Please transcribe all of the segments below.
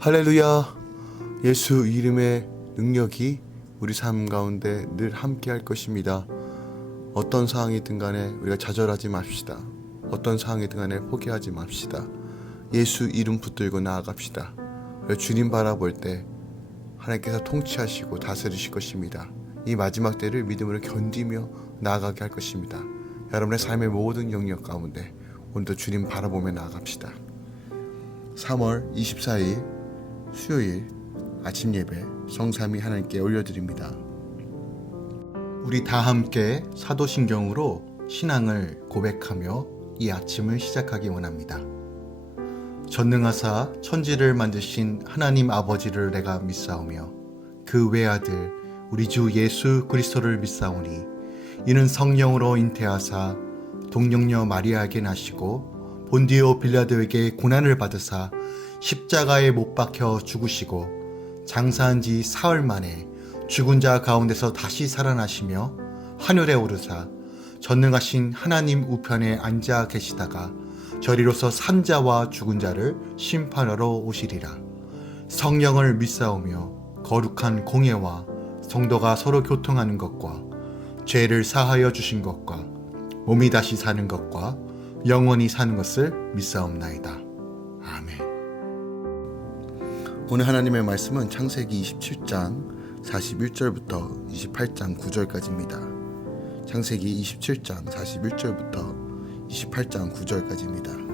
할렐루야. 예수 이름의 능력이 우리 삶 가운데 늘 함께 할 것입니다. 어떤 상황이든 간에 우리가 좌절하지 맙시다. 어떤 상황이든 간에 포기하지 맙시다. 예수 이름 붙들고 나아갑시다. 주님 바라볼 때 하나님께서 통치하시고 다스리실 것입니다. 이 마지막 때를 믿음으로 견디며 나아가게 할 것입니다. 여러분의 삶의 모든 영역 가운데 오늘도 주님 바라보며 나아갑시다. 3월 24일 수요일 아침 예배 성삼위 하나님께 올려드립니다. 우리 다 함께 사도신경으로 신앙을 고백하며 이 아침을 시작하기 원합니다. 전능하사 천지를 만드신 하나님 아버지를 내가 믿사오며 그 외아들 우리 주 예수 그리스도를 믿사오니 이는 성령으로 잉태하사 동령녀 마리아에게 나시고 본디오 빌라도에게 고난을 받으사 십자가에 못 박혀 죽으시고 장사한 지 사흘 만에 죽은 자 가운데서 다시 살아나시며 하늘에 오르사 전능하신 하나님 우편에 앉아 계시다가 저리로서 산 자와 죽은 자를 심판하러 오시리라. 성령을 믿사오며 거룩한 공예와 성도가 서로 교통하는 것과 죄를 사하여 주신 것과 몸이 다시 사는 것과 영원히 사는 것을 믿사옵나이다. 아멘. 오늘 하나님의 말씀은 창세기 27장 41절부터 28장 9절까지입니다. 창세기 27장 41절부터 28장 9절까지입니다.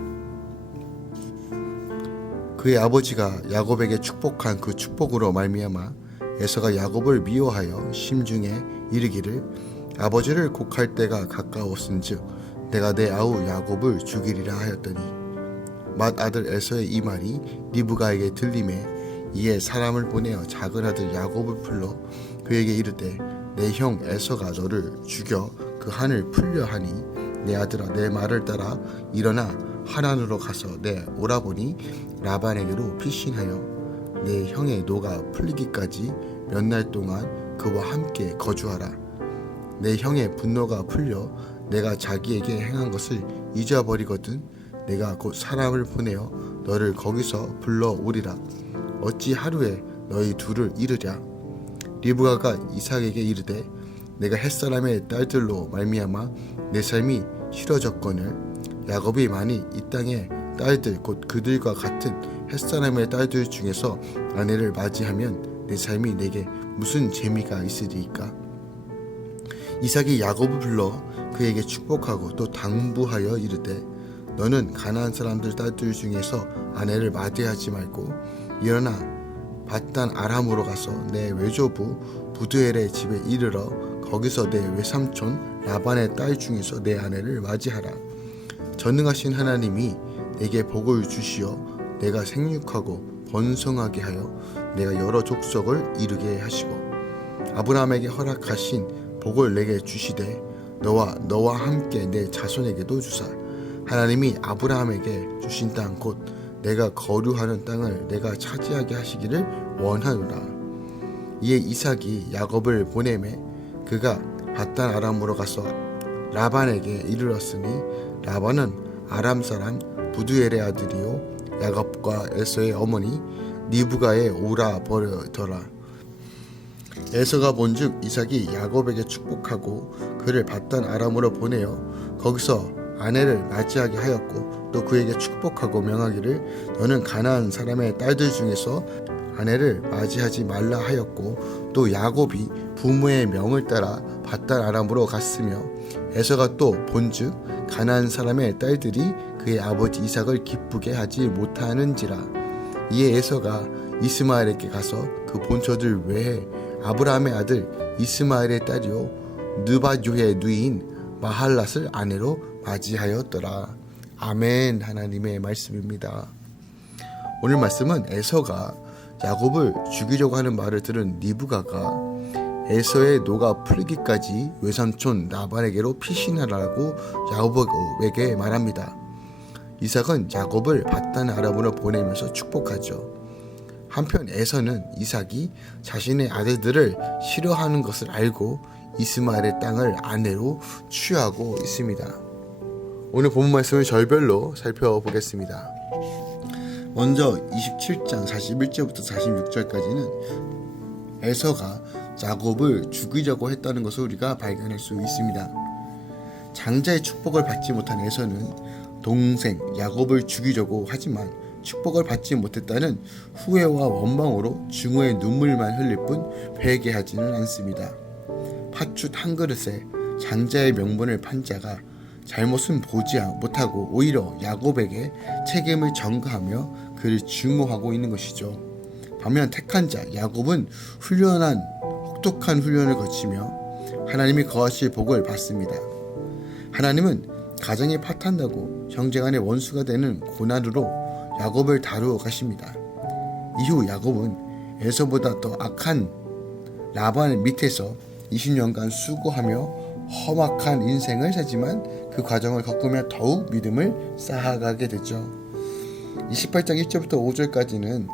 그의 아버지가 야곱에게 축복한 그 축복으로 말미암아 에서가 야곱을 미워하여 심중에 이르기를 아버지를 곡할 때가 가까웠은즉 내가 내 아우 야곱을 죽이리라 하였더니 맏아들 에서의 이 말이 리브가에게 들리매 이에 사람을 보내어 작은 아들 야곱을 불러 그에게 이르되 내 형 에서가 너를 죽여 그 한을 풀려 하니 내 아들아 내 말을 따라 일어나 하란으로 가서 내 오라버니 라반에게로 피신하여 내 형의 노가 풀리기까지 몇 날 동안 그와 함께 거주하라. 내 형의 분노가 풀려 내가 자기에게 행한 것을 잊어버리거든 내가 곧 사람을 보내어 너를 거기서 불러오리라. 어찌 하루에 너희 둘을 잃으랴. 리브가가 이삭에게 이르되 내가 햇사람의 딸들로 말미암아 내 삶이 싫어졌거늘 야곱이 만일 이 땅의 딸들 곧 그들과 같은 햇사람의 딸들 중에서 아내를 맞이하면 내 삶이 내게 무슨 재미가 있으리이까. 이삭이 야곱을 불러 그에게 축복하고 또 당부하여 이르되 너는 가나안 사람들 딸들 중에서 아내를 맞이하지 말고 일어나 밧단 아람으로 가서 내 외조부 부두엘의 집에 이르러 거기서 내 외삼촌 라반의 딸 중에서 내 아내를 맞이하라. 전능하신 하나님이 내게 복을 주시어 내가 생육하고 번성하게 하여 내가 여러 족속을 이루게 하시고 아브라함에게 허락하신 복을 내게 주시되 너와 함께 내 자손에게도 주사 하나님이 아브라함에게 주신 땅 곧 내가 거류하는 땅을 내가 차지하게 하시기를 원하노라. 이에 이삭이 야곱을 보내매 그가 밧단 아람으로 가서 라반에게 이르렀으니 라반은 아람 사람 부두엘의 아들이요 야곱과 에서의 어머니 리브가의 오라버니더라. 에서가 본즉 이삭이 야곱에게 축복하고 그를 밧단 아람으로 보내어 거기서 아내를 맞이하게 하였고 또 그에게 축복하고 명하기를 너는 가나안 사람의 딸들 중에서 아내를 맞이하지 말라 하였고 또 야곱이 부모의 명을 따라 밧단 아람으로 갔으며 에서가 또 본즉 가나안 사람의 딸들이 그의 아버지 이삭을 기쁘게 하지 못하는지라. 이에 에서가 이스마엘에게 가서 그 본처들 외에 아브라함의 아들 이스마엘의 딸이요 느바요의 누이인 마할랏을 아내로 맞이하였더라. 아멘. 하나님의 말씀입니다. 오늘 말씀은 에서가 야곱을 죽이려고 하는 말을 들은 리브가가 에서의 노가 풀리기까지 외삼촌 라반에게로 피신하라고 야곱에게 말합니다. 이삭은 야곱을 밧단 아람으로 보내면서 축복하죠. 한편 에서는 이삭이 자신의 아들들을 싫어하는 것을 알고 이스마엘의 땅을 아내로 취하고 있습니다. 오늘 본문 말씀을 절별로 살펴보겠습니다. 먼저 27장 41절부터 46절까지는 에서가 야곱을 죽이려고 했다는 것을 우리가 발견할 수 있습니다. 장자의 축복을 받지 못한 에서는 동생 야곱을 죽이려고 하지만 축복을 받지 못했다는 후회와 원망으로 증오의 눈물만 흘릴 뿐 회개하지는 않습니다. 팥죽 한 그릇에 장자의 명분을 판 자가 잘못은 보지 못하고 오히려 야곱에게 책임을 전가하며 그를 증오하고 있는 것이죠. 반면 택한 자 야곱은 혹독한 훈련을 거치며 하나님이 거하실 복을 받습니다. 하나님은 가정이 파탄나고 형제간의 원수가 되는 고난으로 야곱을 다루어 가십니다. 이후 야곱은 에서보다 더 악한 라반 밑에서 20년간 수고하며 험악한 인생을 살지만 그 과정을 겪으며 더욱 믿음을 쌓아가게 되죠. 28장 1절부터 5절까지는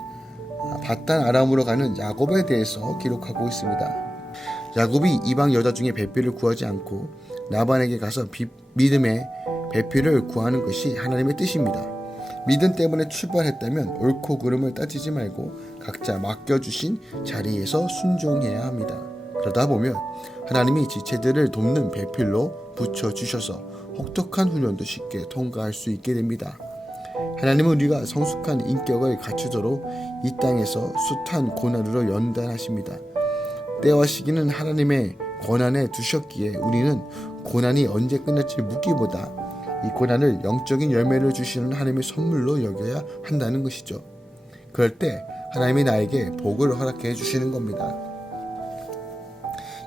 바단 아람으로 가는 야곱에 대해서 기록하고 있습니다. 야곱이 이방 여자 중에 배필을 구하지 않고 라반에게 가서 믿음의 배필을 구하는 것이 하나님의 뜻입니다. 믿음 때문에 출발했다면 옳고 그름을 따지지 말고 각자 맡겨주신 자리에서 순종해야 합니다. 그러다 보면 하나님이 지체들을 돕는 배필로 붙여주셔서 혹독한 훈련도 쉽게 통과할 수 있게 됩니다. 하나님은 우리가 성숙한 인격을 갖추도록 이 땅에서 숱한 고난으로 연단하십니다. 때와 시기는 하나님의 권한에 두셨기에 우리는 고난이 언제 끝날지 묻기보다 이 고난을 영적인 열매를 주시는 하나님의 선물로 여겨야 한다는 것이죠. 그럴 때 하나님이 나에게 복을 허락해 주시는 겁니다.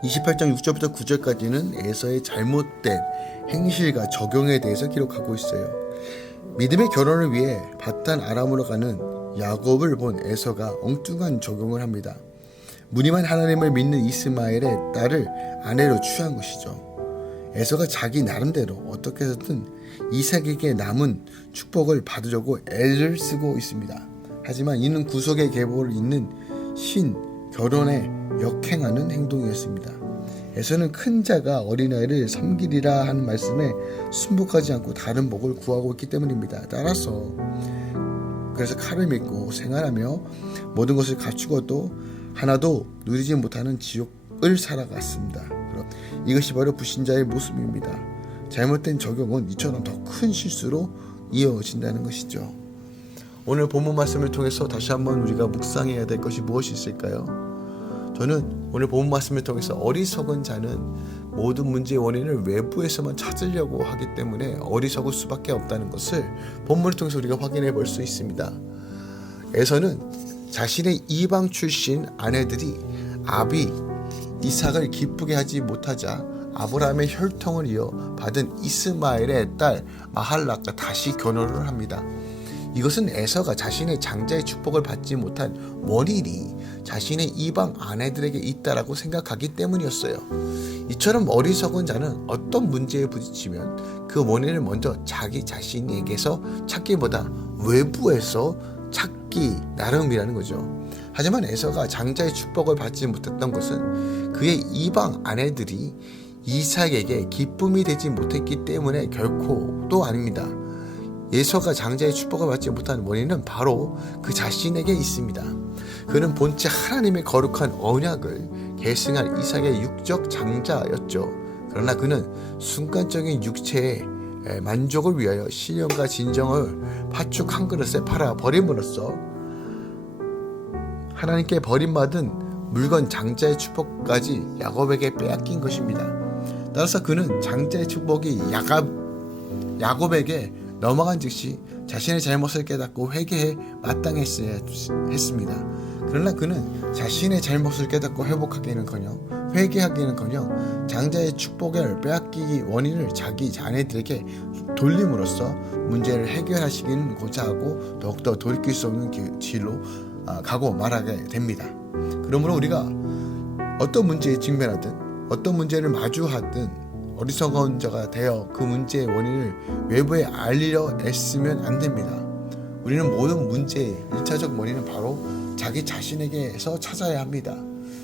28장 6절부터 9절까지는 에서의 잘못된 행실과 적용에 대해서 기록하고 있어요. 믿음의 결혼을 위해 바단 아람으로 가는 야곱을 본 에서가 엉뚱한 적용을 합니다. 무늬만 하나님을 믿는 이스마엘의 딸을 아내로 취한 것이죠. 에서가 자기 나름대로 어떻게 해서든 이삭에게 남은 축복을 받으려고 애를 쓰고 있습니다. 하지만 이는 구속의 계보를 잇는 결혼에 역행하는 행동이었습니다. 에서는 큰 자가 어린아이를 섬기리라 하는 말씀에 순복하지 않고 다른 복을 구하고 있기 때문입니다. 따라서 그래서 칼을 믿고 생활하며 모든 것을 갖추고도 하나도 누리지 못하는 지옥을 살아갔습니다. 이것이 바로 불신자의 모습입니다. 잘못된 적용은 이처럼 더 큰 실수로 이어진다는 것이죠. 오늘 본문 말씀을 통해서 다시 한번 우리가 묵상해야 될 것이 무엇이 있을까요? 저는 오늘 본문 말씀을 통해서 어리석은 자는 모든 문제의 원인을 외부에서만 찾으려고 하기 때문에 어리석을 수밖에 없다는 것을 본문을 통해서 우리가 확인해 볼 수 있습니다. 에서는 자신의 이방 출신 아내들이 아비 이삭을 기쁘게 하지 못하자 아브라함의 혈통을 이어 받은 이스마엘의 딸 마할락과 다시 결혼을 합니다. 이것은 에서가 자신의 장자의 축복을 받지 못한 원인이 자신의 이방 아내들에게 있다라고 생각하기 때문이었어요. 이처럼 어리석은 자는 어떤 문제에 부딪히면 그 원인을 먼저 자기 자신에게서 찾기보다 외부에서 찾기 나름이라는 거죠. 하지만 에서가 장자의 축복을 받지 못했던 것은 그의 이방 아내들이 이삭에게 기쁨이 되지 못했기 때문에 결코도 아닙니다. 에서가 장자의 축복을 받지 못한 원인은 바로 그 자신에게 있습니다. 그는 본체 하나님의 거룩한 언약을 계승한 이삭의 육적 장자였죠. 그러나 그는 순간적인 육체의 만족을 위하여 신령과 진정을 팥죽 한 그릇에 팔아 버림으로써 하나님께 버림받은 물건 장자의 축복까지 야곱에게 빼앗긴 것입니다. 따라서 그는 장자의 축복이 야곱에게 넘어간 즉시 자신의 잘못을 깨닫고 회개해 마땅했어야 했습니다. 그러나 그는 자신의 잘못을 깨닫고 회복하기는커녕 회개하기는커녕 장자의 축복을 빼앗기기 원인을 자기 자녀들에게 돌림으로써 문제를 해결하시기는 고자하고 더욱더 돌이킬 수 없는 길로 가고 말하게 됩니다. 그러므로 우리가 어떤 문제에 직면하든 어떤 문제를 마주하든 어리석은 자가 되어 그 문제의 원인을 외부에 알리려 애쓰면 안 됩니다. 우리는 모든 문제의 1차적 원인은 바로 자기 자신에게서 찾아야 합니다.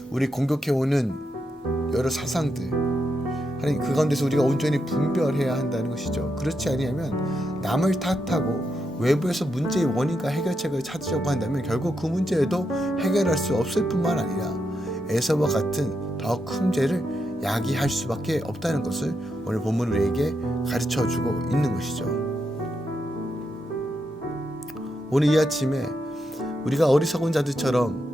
우리 공격해오는 여러 사상들, 그 가운데서 우리가 온전히 분별해야 한다는 것이죠. 그렇지 아니하면 남을 탓하고 외부에서 문제의 원인과 해결책을 찾으려고 한다면 결국 그 문제에도 해결할 수 없을 뿐만 아니라 에서와 같은 더 큰 죄를 야기할 수밖에 없다는 것을 오늘 본문 우리에게 가르쳐주고 있는 것이죠. 오늘 이 아침에 우리가 어리석은 자들처럼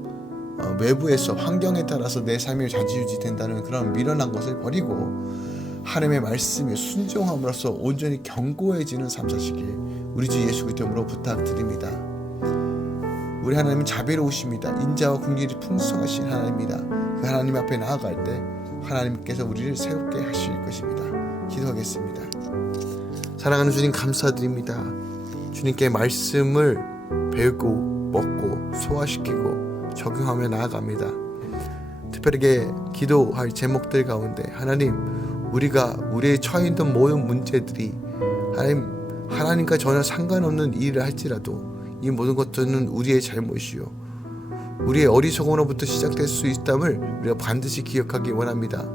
외부에서 환경에 따라서 내 삶이 좌지우지 된다는 그런 미련한 것을 버리고 하나님의 말씀에 순종함으로써 온전히 견고해지는 삶 사시길 우리 주 예수 그리스도로 부탁드립니다. 우리 하나님은 자비로우십니다. 인자와 긍휼이 풍성하신 하나님입니다. 그 하나님 앞에 나아갈 때 하나님께서 우리를 새롭게 하실 것입니다. 기도하겠습니다. 사랑하는 주님 감사드립니다. 주님께 말씀을 배우고 먹고 소화시키고 적용하며 나아갑니다. 특별하게 기도할 제목들 가운데 하나님, 우리가 우리의 처해 있던 모든 문제들이 하나님과 전혀 상관없는 일을 할지라도 이 모든 것들은 우리의 잘못이요 우리의 어리석음으로부터 시작될 수 있음을 우리가 반드시 기억하기 원합니다.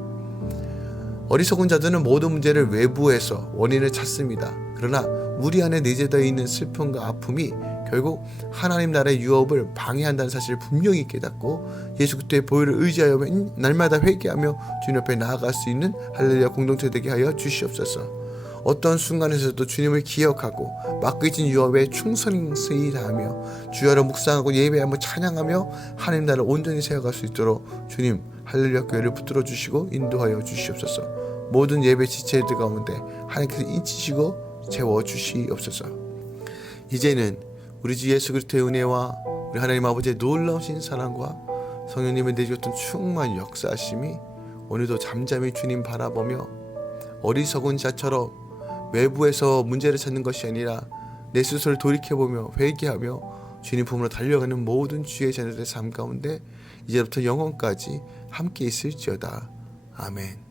어리석은 자들은 모든 문제를 외부에서 원인을 찾습니다. 그러나 우리 안에 내재되어 있는 슬픔과 아픔이 결국 하나님 나라의 유업을 방해한다는 사실을 분명히 깨닫고 예수 그리스도의 보혈을 의지하여 날마다 회개하며 주님 앞에 나아갈 수 있는 할렐루야 공동체 되게 하여 주시옵소서. 어떤 순간에서도 주님을 기억하고 맡겨진 유업에 충성히 다하며 주여를 묵상하고 예배하며 찬양하며 하나님 나라를 온전히 세워갈 수 있도록 주님 할렐루야 교회를 붙들어 주시고 인도하여 주시옵소서. 모든 예배 지체들 가운데 하나님께서 인치시고 채워주시옵소서. 이제는 우리 주 예수 그리스도의 은혜와 우리 하나님 아버지의 놀라우신 사랑과 성령님의 내주셨던 충만 역사하심이 오늘도 잠잠히 주님 바라보며 어리석은 자처럼 외부에서 문제를 찾는 것이 아니라 내 스스로를 돌이켜보며 회개하며 주님 품으로 달려가는 모든 주의 자녀들의 삶 가운데 이제부터 영원까지 함께 있을지어다. 아멘.